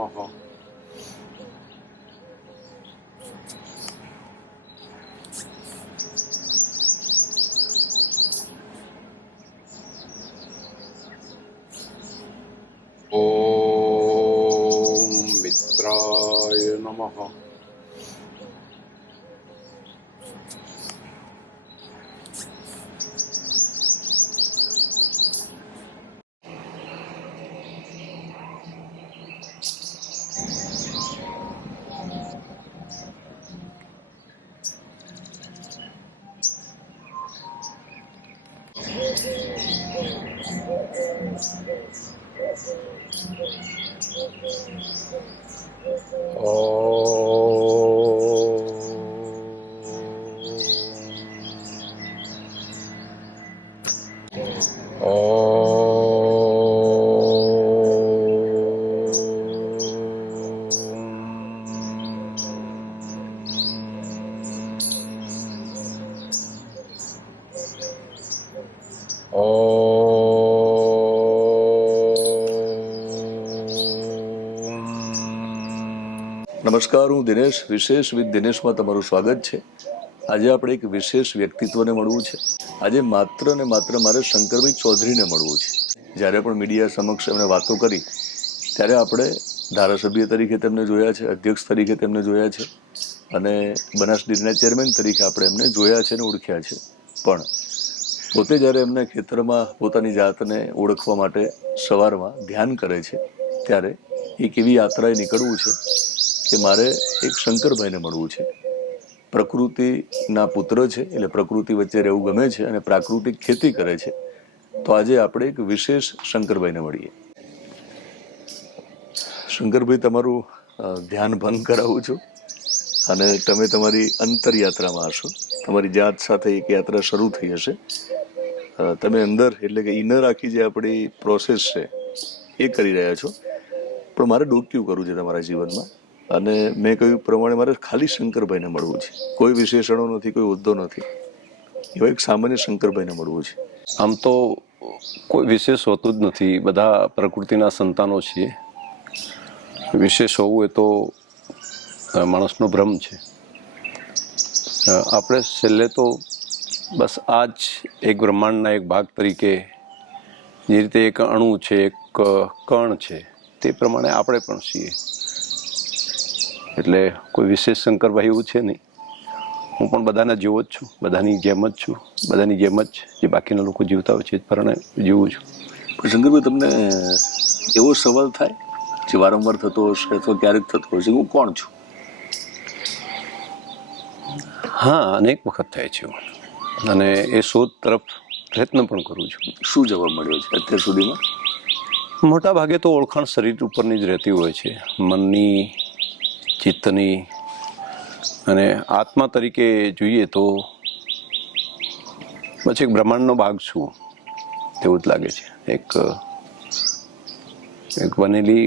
નમઃ. ઓમ મિત્રાય નમઃ. નમસ્કાર, હું દિનેશ. વિશેષ વિથ દિનેશમાં તમારું સ્વાગત છે. આજે આપણે એક વિશેષ વ્યક્તિત્વને મળવું છે. આજે માત્ર ને માત્ર મારે શંકરભાઈ ચૌધરીને મળવું છે. જ્યારે પણ મીડિયા સમક્ષ એમને વાતો કરી ત્યારે આપણે ધારાસભ્ય તરીકે તેમને જોયા છે, અધ્યક્ષ તરીકે તેમને જોયા છે અને બનાસ ડેરીના ચેરમેન તરીકે આપણે એમને જોયા છે અને ઓળખ્યા છે. પણ પોતે જ્યારે એમના ખેતરમાં પોતાની જાતને ઓળખવા માટે સવારમાં ધ્યાન કરે છે ત્યારે એક એવી યાત્રાએ નીકળવું છે કે મારે એક શંકરભાઈને મળવું છે. પ્રકૃતિના પુત્ર છે એટલે પ્રકૃતિ વચ્ચે રહેવું ગમે છે અને પ્રાકૃતિક ખેતી કરે છે. તો આજે આપણે એક વિશેષ શંકરભાઈને મળીએ. શંકરભાઈ, તમારું ધ્યાન ભંગ કરાવું છું અને તમે તમારી અંતરયાત્રામાં હશો. તમારી જાત સાથે એક યાત્રા શરૂ થઈ હશે. તમે અંદર એટલે કે ઇનર આખી જે આપણી પ્રોસેસ છે એ કરી રહ્યા છો. પણ મારે ડોક્યું કરવું છે તમારા જીવનમાં અને મેં કહ્યું પ્રમાણે મારે ખાલી શંકરભાઈને મળવું છે. કોઈ વિશેષણો નથી, કોઈ હોદ્દો નથી, એવા એક સામાન્ય શંકરભાઈને મળવું છે. આમ તો કોઈ વિશેષ હોતું જ નથી, બધા પ્રકૃતિના સંતાનો છીએ. વિશેષ હોવું એ તો માણસનો ભ્રમ છે. આપણે છેલ્લે તો બસ આ જ એક બ્રહ્માંડના એક ભાગ તરીકે જે રીતે એક અણુ છે, એક કણ છે, તે પ્રમાણે આપણે પણ છીએ. એટલે કોઈ વિશેષ શંકરભાઈ એવું છે નહીં. હું પણ બધાના જેવો જ છું, બધાની જેમ જ છું, બધાની જેમ જ જે બાકીના લોકો જીવતા હોય છે એ પ્રમાણે જીવું છું. પણ શંકરભાઈ, તમને એવો સવાલ થાય જે વારંવાર થતો હશે અથવા ક્યારેક થતો હશે, હું કોણ છું? હા, અનેક વખત થાય છે અને એ શોધ તરફ પ્રયત્ન પણ કરું છું. શું જવાબ મળ્યો છે અત્યાર સુધીમાં? મોટા ભાગે તો ઓળખાણ શરીર ઉપરની જ રહેતી હોય છે, મનની, ચિત્તની. અને આત્મા તરીકે જોઈએ તો પછી એક બ્રહ્માંડનો ભાગ છું તેવું જ લાગે છે. એક બનેલી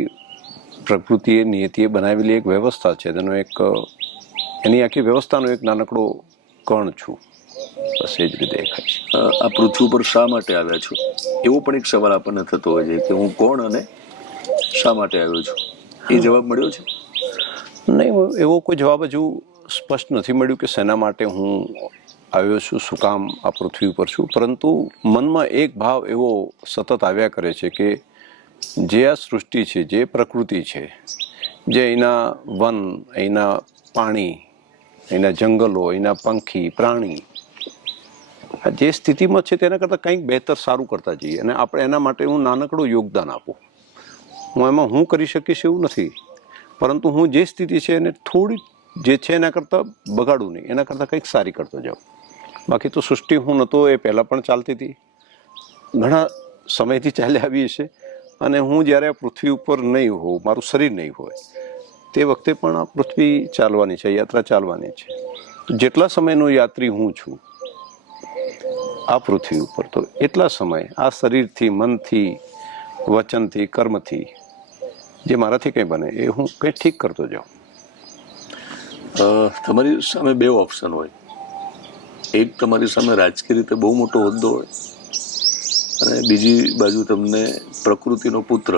પ્રકૃતિએ, નિયતિએ બનાવેલી એક વ્યવસ્થા છે, તેનો એક એની આખી વ્યવસ્થાનો એક નાનકડો કણ છું. બસ એ જ રીતે દેખાય છે. આ પૃથ્વી પર શા માટે આવ્યા છો એવો પણ એક સવાલ આપણને થતો હોય છે કે હું કોણ અને શા માટે આવ્યો છું. એ જવાબ મળ્યો છે? નહીં, એવો કોઈ જવાબ હજુ સ્પષ્ટ નથી મળ્યું કે શેના માટે હું આવ્યો છું, શું કામ આ પૃથ્વી ઉપર છું. પરંતુ મનમાં એક ભાવ એવો સતત આવ્યા કરે છે કે જે આ સૃષ્ટિ છે, જે પ્રકૃતિ છે, જે અહીંના વન, અહીંના પાણી, અહીંના જંગલો, અહીંના પંખી, પ્રાણી જે સ્થિતિમાં છે તેના કરતાં કંઈક બહેતર સારું કરતા જઈએ અને આપણે એના માટે હું નાનકડું યોગદાન આપું. હું કરી શકીશ એવું નથી, પરંતુ હું જે સ્થિતિ છે એને થોડી જે છે એના કરતાં બગાડું નહીં, એના કરતાં કંઈક સારી કરતો જાઉં. બાકી તો સૃષ્ટિ હું નહોતો એ પહેલાં પણ ચાલતી હતી, ઘણા સમયથી ચાલી આવી હશે. અને હું જ્યારે આ પૃથ્વી ઉપર નહીં હોઉં, મારું શરીર નહીં હોય, તે વખતે પણ આ પૃથ્વી ચાલવાની છે, યાત્રા ચાલવાની છે. જેટલા સમયનો યાત્રી હું છું આ પૃથ્વી ઉપર, તો એટલા સમય આ શરીરથી, મનથી, વચનથી, કર્મથી જે મારાથી કંઈ બને એ હું કંઈ ઠીક કરતો જાઉં. તમારી સામે બે ઓપ્શન હોય. એક, તમારી સામે રાજકીય રીતે બહુ મોટો હોદ્દો હોય અને બીજી બાજુ તમને પ્રકૃતિનો પુત્ર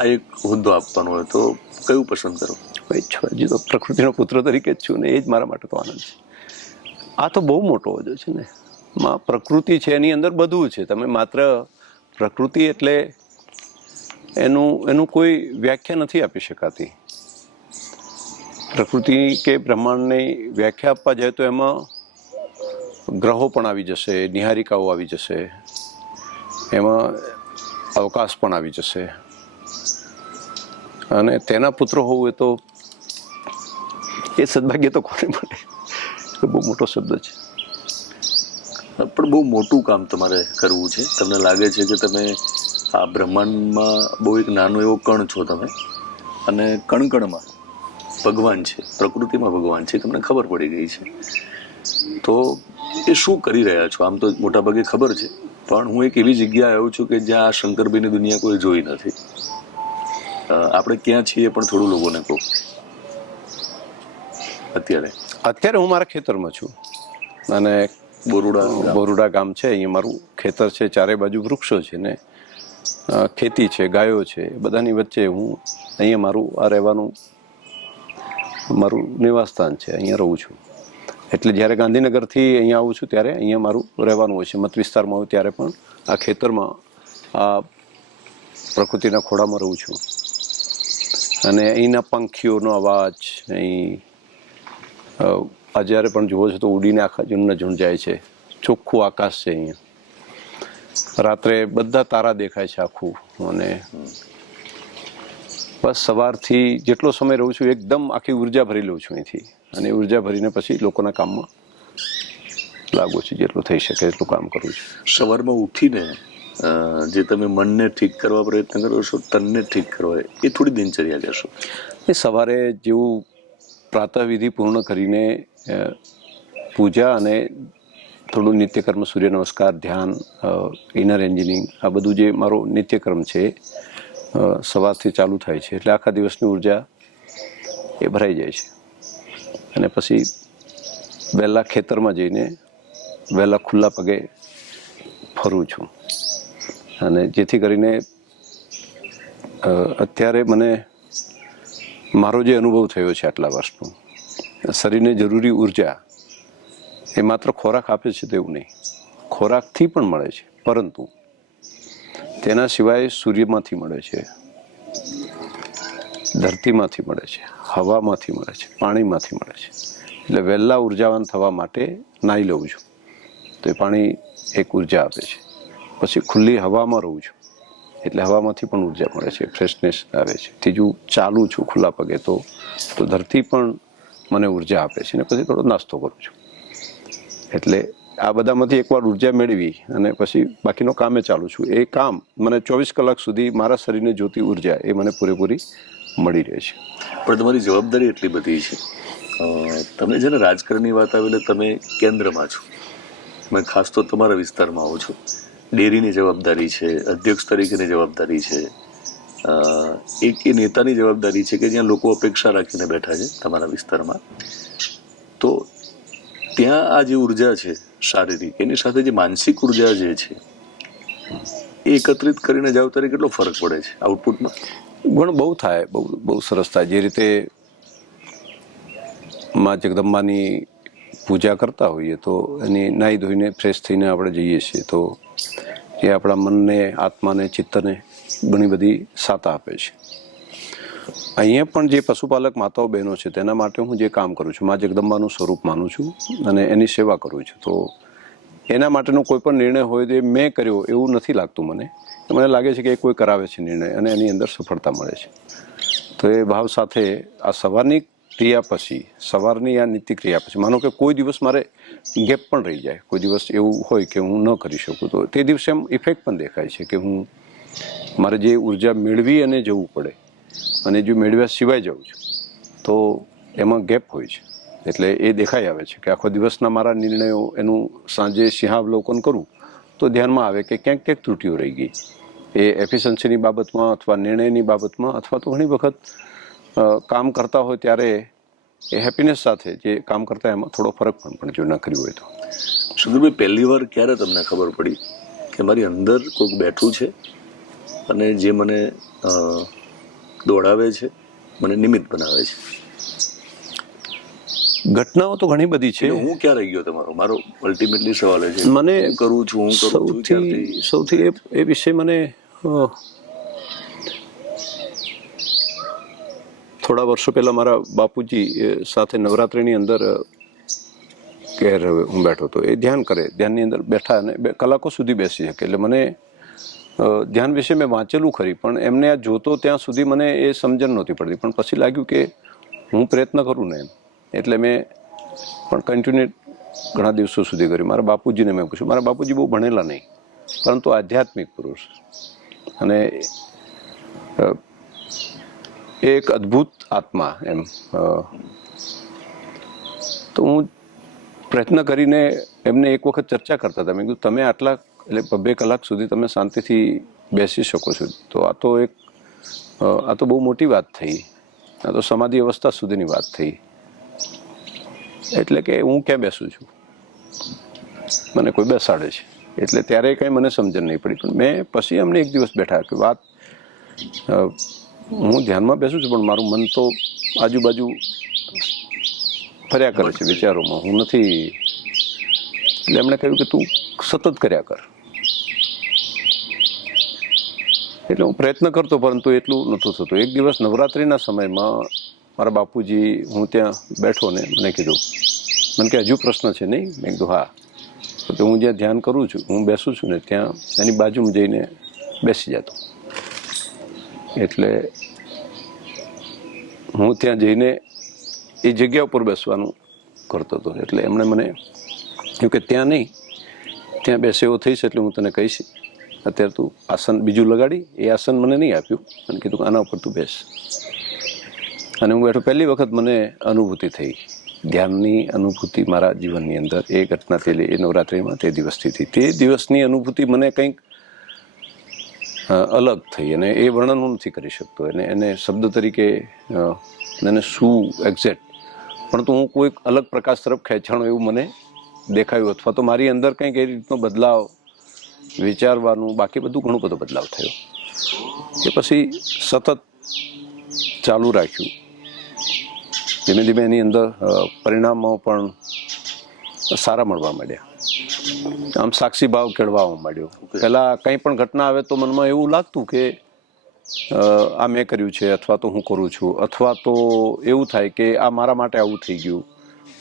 આ એક હોદ્દો આપવાનો હોય તો કયું પસંદ કરો? ભાઈ હજી તો પ્રકૃતિનો પુત્ર તરીકે જ છું ને, એ જ મારા માટે તો આનંદ છે. આ તો બહુ મોટો હોદ્દો છે ને. માં પ્રકૃતિ છે, એની અંદર બધું છે. તમે માત્ર પ્રકૃતિ એટલે એનું કોઈ વ્યાખ્યા નથી આપી શકાતી. પ્રકૃતિ કે બ્રહ્માંડની વ્યાખ્યા આપવા જાય તો એમાં ગ્રહો પણ આવી જશે, નિહારિકાઓ આવી જશે, એમાં અવકાશ પણ આવી જશે, અને તેના પુત્ર હોવું એ તો એ સદભાગ્ય તો કોને મળે? એ બહુ મોટો શબ્દ છે. પણ બહુ મોટું કામ તમારે કરવું છે. તમને લાગે છે કે તમે આ બ્રહ્માંડમાં બહુ એક નાનો એવો કણ છો તમે, અને કણકણમાં ભગવાન છે, પ્રકૃતિમાં ભગવાન છે, તમને ખબર પડી ગઈ છે. તો એ શું કરી રહ્યા છો? આમ તો મોટાભાગે ખબર છે, પણ હું એક એવી જગ્યાએ આવ્યો છું કે જ્યાં આ શંકરભાઈની દુનિયા કોઈ જોઈ નથી. આપણે ક્યાં છીએ પણ થોડું લોકોને કહો. અત્યારે હું મારા ખેતરમાં છું, અને બોરુડા ગામ છે, અહીંયા મારું ખેતર છે, ચારે બાજુ વૃક્ષો છે ને ખેતી છે, ગાયો છે, બધાની વચ્ચે હું અહીંયા મારું નિવાસસ્થાન છે, અહીંયા રહું છું. એટલે જ્યારે ગાંધીનગરથી અહીંયા આવું છું ત્યારે અહીંયા મારું રહેવાનું હોય છે. મત વિસ્તારમાં હોય ત્યારે પણ આ ખેતરમાં, આ પ્રકૃતિના ખોળામાં રહું છું. અને અહીંના પંખીઓનો અવાજ, અહીં જ્યારે પણ જુઓ છો તો ઉડીને આખા ઝુંડના ઝુંડ જાય છે. ચોખ્ખું આકાશ છે અહીંયા. રાત્રે બધા તારા દેખાય છે આખું. અને બસ સવારથી જેટલો સમય રહું છું એકદમ આખી ઉર્જા ભરી લઉં છું અહીંથી, અને ઉર્જા ભરીને પછી લોકોના કામમાં લાગુ છું. જેટલું થઈ શકે એટલું કામ કરું છું. સવારમાં ઉઠીને જે તમે મનને ઠીક કરવા પ્રયત્ન કરો છો, તનને ઠીક કરવા, એ થોડી દિનચર્યા કહેશો? એ સવારે જેવું પ્રાતઃવિધિ પૂર્ણ કરીને પૂજા અને થોડું નિત્યકર્મ, સૂર્ય નમસ્કાર, ધ્યાન, ઇનર એન્જિનિયરિંગ, આ બધું જે મારો નિત્યક્રમ છે સવારથી ચાલુ થાય છે. એટલે આખા દિવસની ઉર્જા એ ભરાઈ જાય છે. અને પછી વહેલા ખેતરમાં જઈને વહેલા ખુલ્લા પગે ફરું છું. અને જેથી કરીને અત્યારે મને મારો જે અનુભવ થયો છે આટલા વર્ષનો, શરીરને જરૂરી ઉર્જા એ માત્ર ખોરાક આપે છે તેવું નહીં, ખોરાકથી પણ મળે છે, પરંતુ તેના સિવાય સૂર્યમાંથી મળે છે, ધરતીમાંથી મળે છે, હવામાંથી મળે છે, પાણીમાંથી મળે છે. એટલે વહેલા ઉર્જાવાન થવા માટે નાહી લઉં છું તો એ પાણી એક ઉર્જા આપે છે. પછી ખુલ્લી હવામાં રહું છું એટલે હવામાંથી પણ ઉર્જા મળે છે, ફ્રેશનેસ આવે છે. ત્રીજું, ચાલું છું ખુલ્લા પગે તો ધરતી પણ મને ઉર્જા આપે છે. ને પછી થોડો નાસ્તો કરું છું. એટલે આ બધામાંથી એકવાર ઉર્જા મેળવી અને પછી બાકીનો કામે ચાલુ છું. એ કામ મને 24 કલાક સુધી મારા શરીરને જોતી ઉર્જા એ મને પૂરેપૂરી મળી રહે છે. પણ તમારી જવાબદારી એટલી બધી છે. તમે છે ને, રાજકારણની વાત આવે એટલે તમે કેન્દ્રમાં છો. મેં ખાસ તો તમારા વિસ્તારમાં આવું છું. ડેરીની જવાબદારી છે, અધ્યક્ષ તરીકેની જવાબદારી છે, એક એ નેતાની જવાબદારી છે કે જ્યાં લોકો અપેક્ષા રાખીને બેઠા છે તમારા વિસ્તારમાં. તો ત્યાં આ જે ઉર્જા છે શારીરિક, એની સાથે જે માનસિક ઉર્જા જે છે એ એકત્રિત કરીને જાવ ત્યારે કેટલો ફરક પડે છે આઉટપુટમાં? ઘણું બહુ થાય, બહુ સરસ થાય. જે રીતે માં જગદંબાની પૂજા કરતા હોઈએ તો એની નાહી ધોઈને ફ્રેશ થઈને આપણે જઈએ છીએ તો એ આપણા મનને, આત્માને, ચિત્તને ઘણી બધી સાથ આપે છે. અહીંયા પણ જે પશુપાલક માતાઓ બહેનો છે તેના માટે હું જે કામ કરું છું, માં જગદંબાનું સ્વરૂપ માનું છું અને એની સેવા કરું છું. તો એના માટેનો કોઈ પણ નિર્ણય હોય તો એ મેં કર્યો એવું નથી લાગતું મને. મને લાગે છે કે એ કોઈ કરાવે છે નિર્ણય અને એની અંદર સફળતા મળે છે. તો એ ભાવ સાથે આ સવારની ક્રિયા પછી, સવારની આ નીતિ ક્રિયા પછી, માનો કે કોઈ દિવસ મારે ગેપ પણ રહી જાય, કોઈ દિવસ એવું હોય કે હું ન કરી શકું, તો તે દિવસે એમ ઇફેક્ટ પણ દેખાય છે કે મારે જે ઉર્જા મેળવી અને જવું પડે અને જો મેળવ્યા સિવાય જાઉં છું તો એમાં ગેપ હોય છે. એટલે એ દેખાઈ આવે છે કે આખો દિવસના મારા નિર્ણયો, એનું સાંજે સિંહાવલોકન કરું તો ધ્યાનમાં આવે કે ક્યાંક ત્રુટીઓ રહી ગઈ. એ એફિશિયન્સીની બાબતમાં અથવા નિર્ણયની બાબતમાં, અથવા તો ઘણી વખત કામ કરતા હોય ત્યારે એ હેપીનેસ સાથે જે કામ કરતા એમાં થોડો ફરક પણ જો ના કર્યું હોય તો. સુંદરભાઈ, પહેલી વાર ક્યારે તમને ખબર પડી કે મારી અંદર કોઈક બેઠું છે અને જે મને દોડાવે છે, મને નિમિત્ત બનાવે છે? ઘટનાઓ તો ઘણી બધી છે. એટલે હું ક્યાં રહી ગયો તમારો? મારો અલ્ટિમેટલી સવાલ એ છે. મને હું કરું છું સૌથી એ વિષય મને થોડા વર્ષો પહેલા મારા બાપુજી સાથે નવરાત્રિની અંદર ઘેર હું બેઠો હતો. એ ધ્યાનની અંદર બેઠા અને કલાકો સુધી બેસી શકે. એટલે મને ધ્યાન વિશે મેં વાંચેલું ખરી, પણ એમને આ જોતો ત્યાં સુધી મને એ સમજણ નહોતી પડતી. પણ પછી લાગ્યું કે હું પ્રયત્ન કરું ને એમ, એટલે મેં પણ કન્ટિન્યુ ઘણા દિવસો સુધી કર્યું. મારા બાપુજીને મેં પૂછ્યું. મારા બાપુજી બહુ ભણેલા નહીં, પરંતુ આધ્યાત્મિક પુરુષ, અને એક અદ્ભુત આત્મા એમ. તો હું પ્રયત્ન કરીને એમને એક વખત ચર્ચા કરતા હતા. મેં કીધું, તમે આટલા એટલે 2 કલાક સુધી તમે શાંતિથી બેસી શકો છો, તો આ તો બહુ મોટી વાત થઈ. આ તો સમાધિ અવસ્થા સુધીની વાત થઈ. એટલે કે હું ક્યાં બેસું છું, મને કોઈ બેસાડે છે. એટલે ત્યારે કંઈ મને સમજણ નહીં પડી. પણ મેં પછી અમને એક દિવસ બેઠા કે વાત, હું ધ્યાનમાં બેસું છું, પણ મારું મન તો આજુબાજુ ફર્યા કરે છે વિચારોમાં. હું નથી. એટલે એમણે કહ્યું કે તું સતત કર્યા કર. એટલે હું પ્રયત્ન કરતો, પરંતુ એટલું નહોતું થતું. એક દિવસ નવરાત્રિના સમયમાં મારા બાપુજી, હું ત્યાં બેઠો ને મને કીધું, મને કે હજુ પ્રશ્ન છે નહીં? મેં કીધું હા. તો હું જ્યાં ધ્યાન કરું છું, હું બેસું છું ને ત્યાં એની બાજુમાં જઈને બેસી જતો. એટલે હું ત્યાં જઈને એ જગ્યા ઉપર બેસવાનું કરતો હતો. એટલે એમણે મને કહ્યું કે ત્યાં નહીં, ત્યાં બેસે એવો થઈશ એટલે હું તને કહીશ. અત્યારે તું આસન બીજું લગાડી, એ આસન મને નહીં આપ્યું, મને કીધું આના ઉપર તું બેસ. અને હું બેઠો. પહેલી વખત મને અનુભૂતિ થઈ, ધ્યાનની અનુભૂતિ મારા જીવનની અંદર. એ ઘટના એ નવરાત્રિમાં તે દિવસથી થઈ. તે દિવસની અનુભૂતિ મને કંઈક અલગ થઈ, અને એ વર્ણન હું નથી કરી શકતો. એને શબ્દ તરીકે એને શું એક્ઝેક્ટ, પરંતુ હું કોઈક અલગ પ્રકાશ તરફ ખેંચાણો એવું મને દેખાયું, અથવા તો મારી અંદર કંઈક એ રીતનો બદલાવ, વિચારવાનું, બાકી બધું ઘણું બધો બદલાવ થયો. એ પછી સતત ચાલુ રાખ્યું. ધીમે ધીમે એની અંદર પરિણામો પણ સારા મળવા માંડ્યા. આમ સાક્ષી ભાવ કેળવા માંડ્યો. પહેલાં કંઈ પણ ઘટના આવે તો મનમાં એવું લાગતું કે આ મેં કર્યું છે, અથવા તો હું કરું છું, અથવા તો એવું થાય કે આ મારા માટે આવું થઈ ગયું,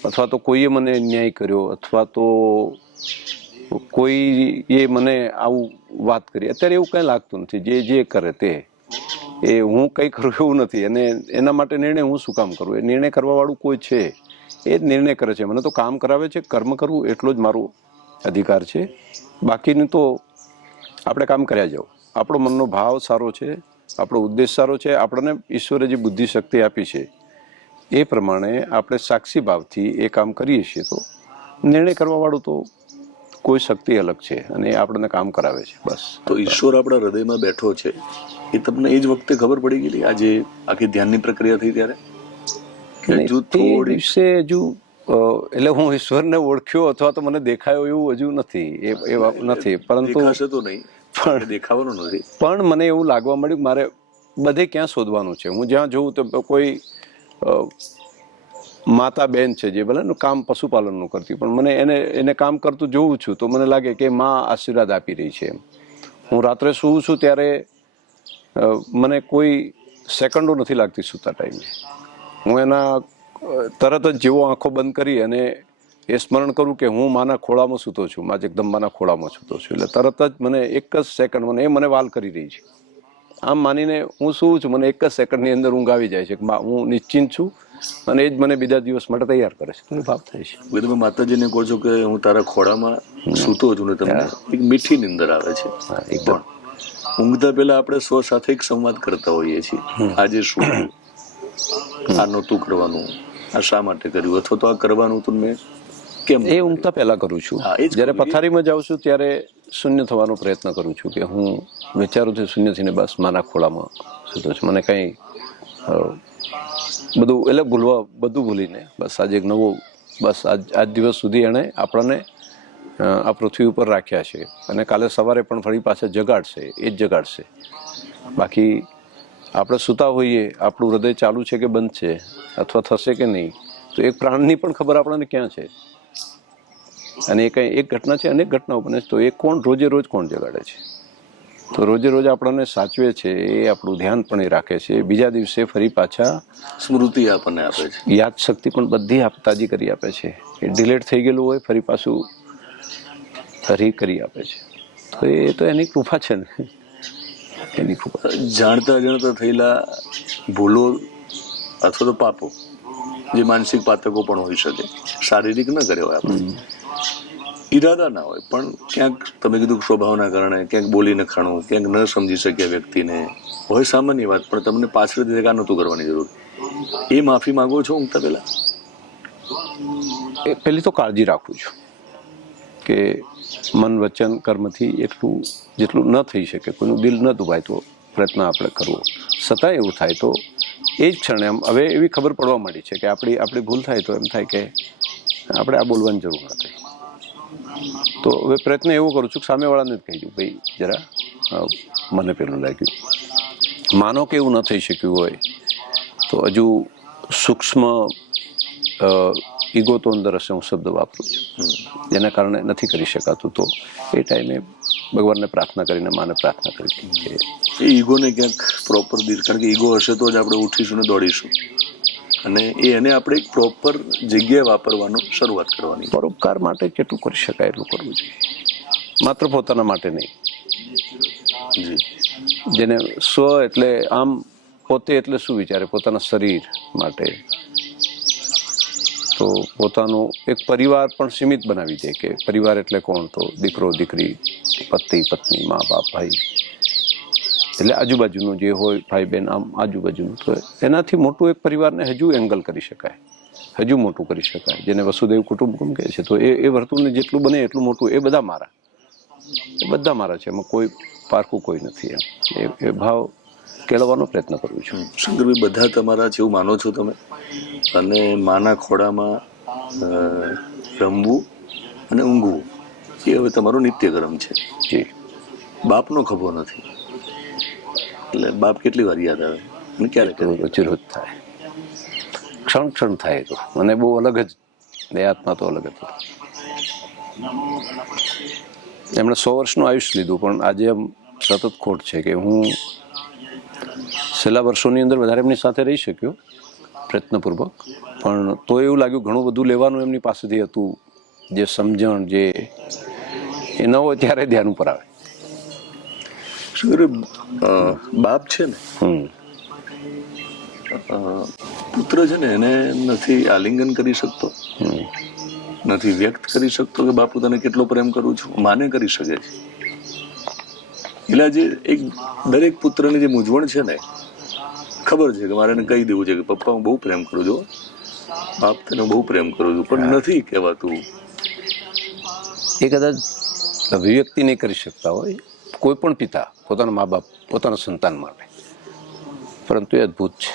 અથવા તો કોઈએ મને ન્યાય કર્યો, અથવા તો કોઈએ મને આવું વાત કરી. અત્યારે એવું કંઈ લાગતું નથી. જે કરે તે, એ હું કંઈ કરું એવું નથી. અને એના માટે નિર્ણય હું શું કામ કરું? એ નિર્ણય કરવાવાળું કોઈ છે, એ જ નિર્ણય કરે છે. મને તો કામ કરાવે છે, કર્મ કરવું એટલો જ મારો અધિકાર છે. બાકીનું તો આપણે કામ કર્યા જાઓ. આપણો મનનો ભાવ સારો છે, આપણો ઉદ્દેશ સારો છે, આપણને ઈશ્વરે જે બુદ્ધિ શક્તિ આપી છે એ પ્રમાણે આપણે સાક્ષી ભાવથી એ કામ કરીએ છીએ, તો નિર્ણય કરવાવાળું તો કોઈ શક્તિ અલગ છે, અને એ આપણને કામ કરાવે છે. બસ. તો ઈશ્વર આપણા હૃદયમાં બેઠો છે, એ તમને એ જ વખતે ખબર પડી ગયેલી, આજે આખી ધ્યાનની પ્રક્રિયા થઈ ત્યારે? દિવસે હજુ એટલે હું ઈશ્વરને ઓળખ્યો અથવા તો મને દેખાયો એવું હજુ નથી. એ નથી, પરંતુ તો નહીં, પણ દેખાવાનું નથી. પણ મને એવું લાગવા મળ્યું મારે બધે ક્યાં શોધવાનું છે. હું જ્યાં જોઉં તો કોઈ માતા બેન છે જે ભલે કામ પશુપાલનનું કરતી, પણ મને એને કામ કરતું જોઉં છું તો મને લાગે કે માં આશીર્વાદ આપી રહી છે. હું રાત્રે સૂવું છું ત્યારે મને કોઈ સેકન્ડો નથી લાગતી સૂતા ટાઈમે. હું એના તરત જ જેવો આંખો બંધ કરી અને એ સ્મરણ કરું કે હું માના ખોળામાં સૂતો છું, મા જગદંબાના ખોળામાં સૂતો છું, એટલે તરત જ મને એક જ સેકન્ડ મને વાલ કરી રહી છે. આમ માનીને હું સૂવું છું, મને એક જ સેકન્ડની અંદર ઊંઘ આવી જાય છે કે હું નિશ્ચિંત છું, અને એ જ મને બીજા દિવસ માટે તૈયાર કરે છે. તો ભાવ થાય છે. તમે માતાજીને કહો છો કે હું તારા ખોળામાં સૂતો છું, ને તમને એક મીઠી નિંદર આવે છે. એકદમ ઊંઘતા પહેલા આપણે સ્વ સાથે એક સંવાદ કરતા હોઈએ છીએ, આજે શું, આ નહોતું કરવાનું, આ શા માટે કર્યું, અથવા તો આ કરવાનું તો મેં કેમ. એ ઊંઘતા પહેલા કરું છું. જ્યારે પથારીમાં જાઉં છું ત્યારે શૂન્ય થવાનો પ્રયત્ન કરું છું, કે હું વિચારું છું શૂન્ય થઈને બસ માના ખોળામાં સૂતો છું. મને કંઈ બધું એટલે બધું ભૂલીને બસ આજે એક નવો, બસ આજ દિવસ સુધી એણે આપણને આ પૃથ્વી ઉપર રાખ્યા છે, અને કાલે સવારે પણ ફરી પાછા જગાડશે, એ જ જગાડશે. બાકી આપણે સૂતા હોઈએ, આપણું હૃદય ચાલુ છે કે બંધ છે અથવા થશે કે નહીં, તો એક પ્રાણની પણ ખબર આપણને ક્યાં છે. અને એ કંઈ એક ઘટના છે, અનેક ઘટનાઓ બને છે, તો એ કોણ રોજે રોજ કોણ જગાડે છે? તો રોજે રોજ આપણને સાચવે છે, એ આપણું ધ્યાન પણ એ રાખે છે. બીજા દિવસે ફરી પાછા સ્મૃતિ આપણને આપે છે. યાદ શક્તિ પણ બધી તાજી કરી આપે છે. એ ડિલેટ થઈ ગયેલું હોય ફરી પાછું કરી આપે છે. તો એ તો એની કૃપા છે ને, એની કૃપા. જાણતા જાણતા થયેલા ભૂલો અથવા તો પાપો, જે માનસિક પાતકો પણ હોઈ શકે, શારીરિક ન કર્યો હોય, આપણે ઈરાદા ના હોય, પણ ક્યાંક તમે કીધું સ્વભાવના કારણે ક્યાંક બોલી નખાણું, ક્યાંક ન સમજી શક્યા વ્યક્તિને હોય, સામાન્ય વાત, પણ તમને પાછળથી આ નહોતું કરવાની જરૂર, એ માફી માંગો છો ઊંઘતા પહેલા? એ પહેલી તો કાળજી રાખું છું કે મન વચન કર્મથી જેટલું ન થઈ શકે, કોઈનું દિલ ન દુભાય તો પ્રયત્ન આપણે કરવો. છતાં એવું થાય તો એ જ ક્ષણે હવે એવી ખબર પડવા માંડી છે કે આપણી ભૂલ થાય તો એમ થાય કે આપણે આ બોલવાની જરૂર નથી. તો હવે પ્રયત્ન એવો કરું છું કે સામેવાળાને જ કહી દઉં, ભાઈ જરા મને પેલું લાગ્યું. માનો કે એવું ન થઈ શક્યું હોય તો હજુ સૂક્ષ્મ ઈગો તો અંદર હશે, હું શબ્દ વાપરું છું, જેના કારણે નથી કરી શકાતું, તો એ ટાઈમે ભગવાનને પ્રાર્થના કરીને, માને પ્રાર્થના કરી કે એ ઈગોને ક્યાંક પ્રોપર કારણ કે ઈગો હશે તો જ આપણે ઉઠીશું ને દોડીશું, અને એને આપણે એક પ્રોપર જગ્યાએ વાપરવાનું શરૂઆત કરવાની. પરોપકાર માટે જેટલું કરી શકાય એટલું કરવું જોઈએ, માત્ર પોતાના માટે નહીં. જેને સ્વ એટલે આમ પોતે એટલે શું વિચારે? પોતાના શરીર માટે. તો પોતાનું એક પરિવાર પણ સીમિત બનાવી દે કે પરિવાર એટલે કોણ? તો દીકરો દીકરી, પતિ પત્ની, મા બાપ, ભાઈ, એટલે આજુબાજુનું જે હોય, ભાઈ બહેન, આમ આજુબાજુનું. તો એનાથી મોટું એક પરિવારને હજુ એંગલ કરી શકાય, હજુ મોટું કરી શકાય, જેને વસુદેવ કુટુંબકમ કહે છે. તો એ વર્તુળને જેટલું બને એટલું મોટું, એ બધા મારા છે, એમાં કોઈ પારખું કોઈ નથી. એમ એ ભાવ કેળવવાનો પ્રયત્ન કરું છું. શંકરભાઈ, બધા તમારા છે એવું માનો છો તમે? અને માના ખોળામાં રમવું અને ઊંઘવું એ હવે તમારો નિત્યક્રમ છે. જી. બાપનો ખભો નથી, એટલે બાપ કેટલી વાર યાદ આવે અને ક્યારે રોજ થાય, ક્ષણ થાય. તો મને બહુ અલગ જ, એ આત્મા તો અલગ હતો. એમણે 100 વર્ષનું આયુષ્ય લીધું, પણ આજે આમ સતત ખોટ છે કે હું છેલ્લા વર્ષોની અંદર વધારે એમની સાથે રહી શક્યો પ્રયત્નપૂર્વક, પણ તો એવું લાગ્યું ઘણું બધું લેવાનું એમની પાસેથી હતું, જે સમજણ જે એ ન હોય ત્યારે ધ્યાન ઉપર આવે. બાપ છે ને, પુત્ર છે ને, એને નથી આલિંગન કરી શકતો, નથી વ્યક્ત કરી શકતો કે બાપુ તને કેટલો પ્રેમ કરું છું. માને કરી શકે છે. એટલે જે એક દરેક પુત્રની જે મૂંઝવણ છે ને, ખબર છે કે મારે એને કહી દેવું છે કે પપ્પા હું બહુ પ્રેમ કરું છું, બાપ તને બહુ પ્રેમ કરું છું, પણ નથી કહેવાતું. એ કદાચ અભિવ્યક્તિ નહીં કરી શકતા હોય કોઈ પણ પિતા પોતાના મા બાપ, પોતાના સંતાન માટે, પરંતુ એ અદ્ભુત છે.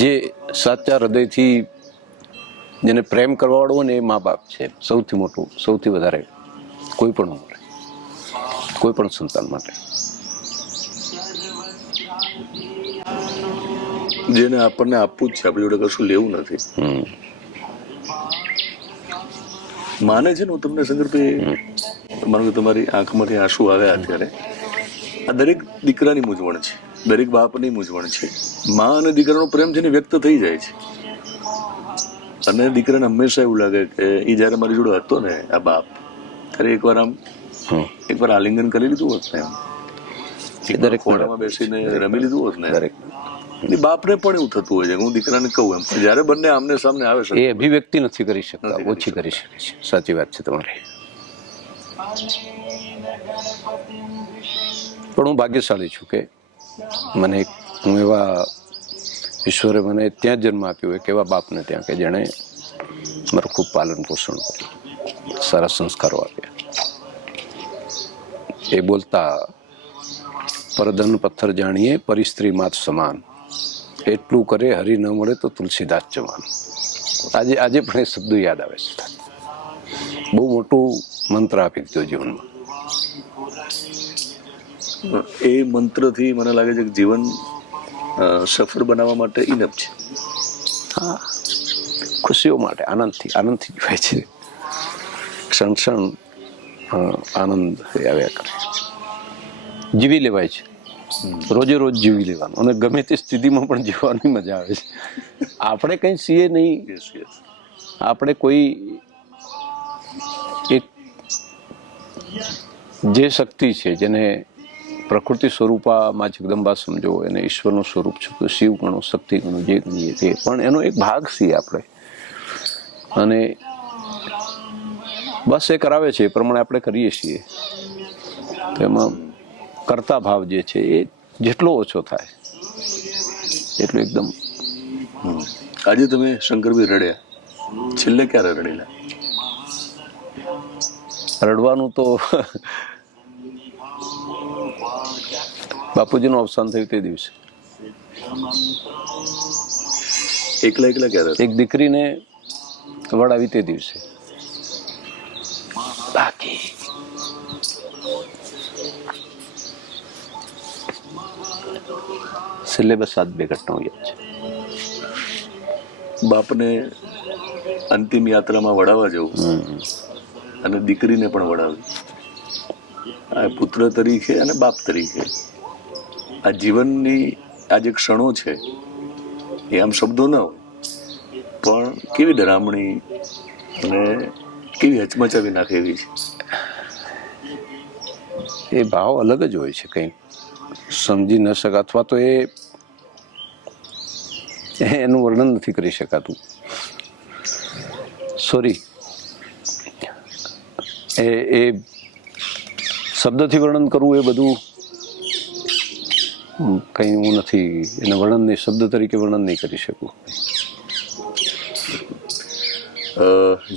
જે સાચા હૃદયથી જેને પ્રેમ કરવાવાળો હોય ને, એ મા બાપ છે સૌથી મોટું, સૌથી વધારે કોઈ પણ ઉંમરે, કોઈ પણ સંતાન માટે. જેને આપણને આપવું જ છે, આપણી જોડે કશું લેવું નથી. માને છે ને, હું તમને શંકરભાઈ, માનો કે તમારી આંખમાંથી આંસુ આવ્યા અત્યારે, આ દરેક દીકરાની મૂંઝવણ છે, દરેક બાપની મૂંઝવણ છે. મા અને દીકરાનો પ્રેમ છે ને વ્યક્ત થઈ જાય છે, અને દીકરાને હંમેશા એવું લાગે કે એ જયારે મારી જોડે હતો ને આ બાપ, ત્યારે એકવાર આલિંગન કરી લીધું હોત ને, એમ દરેક ખોળામાં બેસીને રમી લીધું હોત ને. બાપને પણ એવું થતું હોય છે, હું દીકરાને કહું એમ, જયારે બંને આમને સામને આવે છે, એ અભિવ્યક્તિ નથી કરી શકતા, ઓછી કરી શકે છે. સાચી વાત છે તમારી. પણ હું ભાગ્યશાળી છું કે હું એવા ઈશ્વરે મને ત્યાં જન્મ આપ્યો, એક એવા બાપને ત્યાં કે જેણે મારું ખૂબ પાલન પોષણ કર્યું, સારા સંસ્કારો આપ્યા. એ બોલતા, પરધન પથ્થર જાણીએ પરિસ્ત્રી માત સમાન, એટલું કરે હરી ન મળે તો તુલસીદાસ જવાન. આજે પણ એ શબ્દો યાદ આવે છે. બહુ મોટું મંત્ર આપી દીધો જીવનમાં. એ મંત્રથી મને લાગે છે કે જીવન સફળ બનાવવા માટે ઇનફ છે. હા, ખુશીઓ માટે આનંદથી જીવાય છે. ક્ષણ ક્ષણ આનંદ આવ્યા કરે, જીવી લેવાય છે. રોજે રોજ જીવી લેવાનું, અને ગમે તે સ્થિતિમાં પણ જીવવાની મજા આવે છે. આપણે કંઈ છીએ નહીં, આપણે કોઈ એક જે શક્તિ છે જેને પ્રકૃતિ સ્વરૂપમાં જગદંબા સમજો, એને ઈશ્વરનું સ્વરૂપ છે, તો શિવ ગણો, શક્તિ ગણો, જે ગણીએ તે પણ એનો એક ભાગ છીએ આપણે. અને બસ એ કરાવે છે એ પ્રમાણે આપણે કરીએ છીએ. તો એમાં કરતા ભાવ જે છે એ જેટલો ઓછો થાય એટલું એકદમ. આજે તમે શંકરભાઈ રડ્યા, છેલ્લે ક્યારે રડેલા? રડવાનું તો બાપુજીનું અવસાન થયું તે દિવસે. એકલા ક્યારે? એક દીકરીને વડાવી તે દિવસે. બાકી છેલ્લે બસ આ બે ઘટનાઓ યાદ છે. બાપને અંતિમ યાત્રામાં વડાવવા જવું અને દીકરીને પણ વડાવી, આ પુત્ર તરીકે અને બાપ તરીકે આ જીવનની આ જે ક્ષણો છે એ આમ શબ્દો ન હોય પણ કેવી ડરામણી અને કેવી હચમચાવી નાખે એવી છે. એ ભાવ અલગ જ હોય છે, કંઈ સમજી ન શકાય, અથવા તો એનું વર્ણન નથી કરી શકાતું. સોરી, એ શબ્દથી વર્ણન કરવું એ બધું કંઈ હું નથી, એને વર્ણન નહીં, શબ્દ તરીકે વર્ણન નહીં કરી શકું.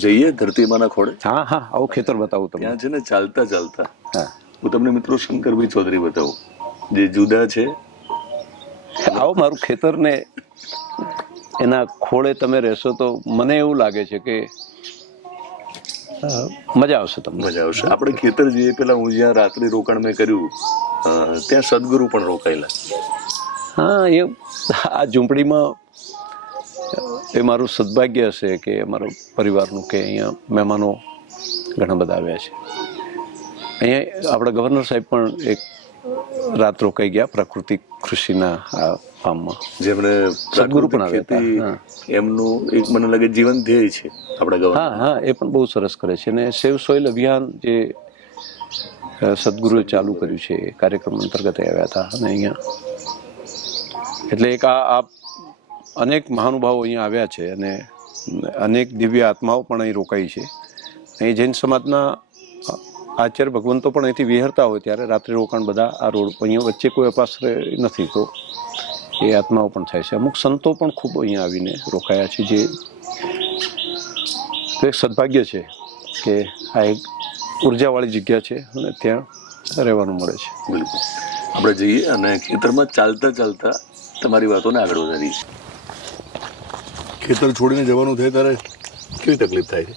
જઈએ ધરતીમાના ખોળે. હા, આવું ખેતર બતાવું તમને. ત્યાં છે ને ચાલતા ચાલતા હા, હું તમને મિત્રો શંકરભાઈ ચૌધરી બતાવું, જે જુદા છે. આવો મારું ખેતર ને એના ખોળે તમે રહેશો તો મને એવું લાગે છે કે મજા આવશે તમને. મજા આવશે. આપણે ખેતર જઈએ પેલા હું જ્યાં રાત્રિ રોકાણ મેં કર્યું ત્યાં સદગુરુ પણ રોકાયેલા. હા, એ આ ઝૂંપડીમાં એ મારું સદભાગ્ય હશે કે અમારા પરિવારનું કે અહીંયા મહેમાનો ઘણા બધા આવ્યા છે. અહીંયા આપણા ગવર્નર સાહેબ પણ એક રાત રોકાઈ ગયા પ્રાકૃતિક કૃષિના આ ફાર્મમાં. જેમણે સદગુરુ પણ આવ્યા હતા. એમનું એક મને લાગે જીવન ધ્યેય છે આપણા ગવર્નર. હા, એ પણ બહુ સરસ કરે છે. અને સેવ સોઇલ અભિયાન જે સદગુરુએ ચાલુ કર્યું છે એ કાર્યક્રમ અંતર્ગત આવ્યા હતા. અને અહીંયા એટલે એક આ અનેક મહાનુભાવો અહીંયા આવ્યા છે અને અનેક દિવ્ય આત્માઓ પણ અહીં રોકાઈ છે. અહીં જૈન સમાજના આચાર્ય ભગવંતો પણ અહીંથી વિહરતા હોય ત્યારે રાત્રે રોકાણ બધા આ રોડ અહીંયા વચ્ચે કોઈ અપાશ્રય નથી, તો એ આત્માઓ પણ થાય છે. અમુક સંતો પણ ખૂબ અહીંયા આવીને રોકાયા છે, જે એક સદભાગ્ય છે કે આ એક ઉર્જાવાળી જગ્યા છે અને ત્યાં રહેવાનું મળે છે. બિલકુલ. આપણે જઈએ અને ખેતરમાં ચાલતા ચાલતા તમારી વાતોને આગળ વધારીએ. ખેતર છોડીને જવાનું થાય ત્યારે કેવી તકલીફ થાય છે?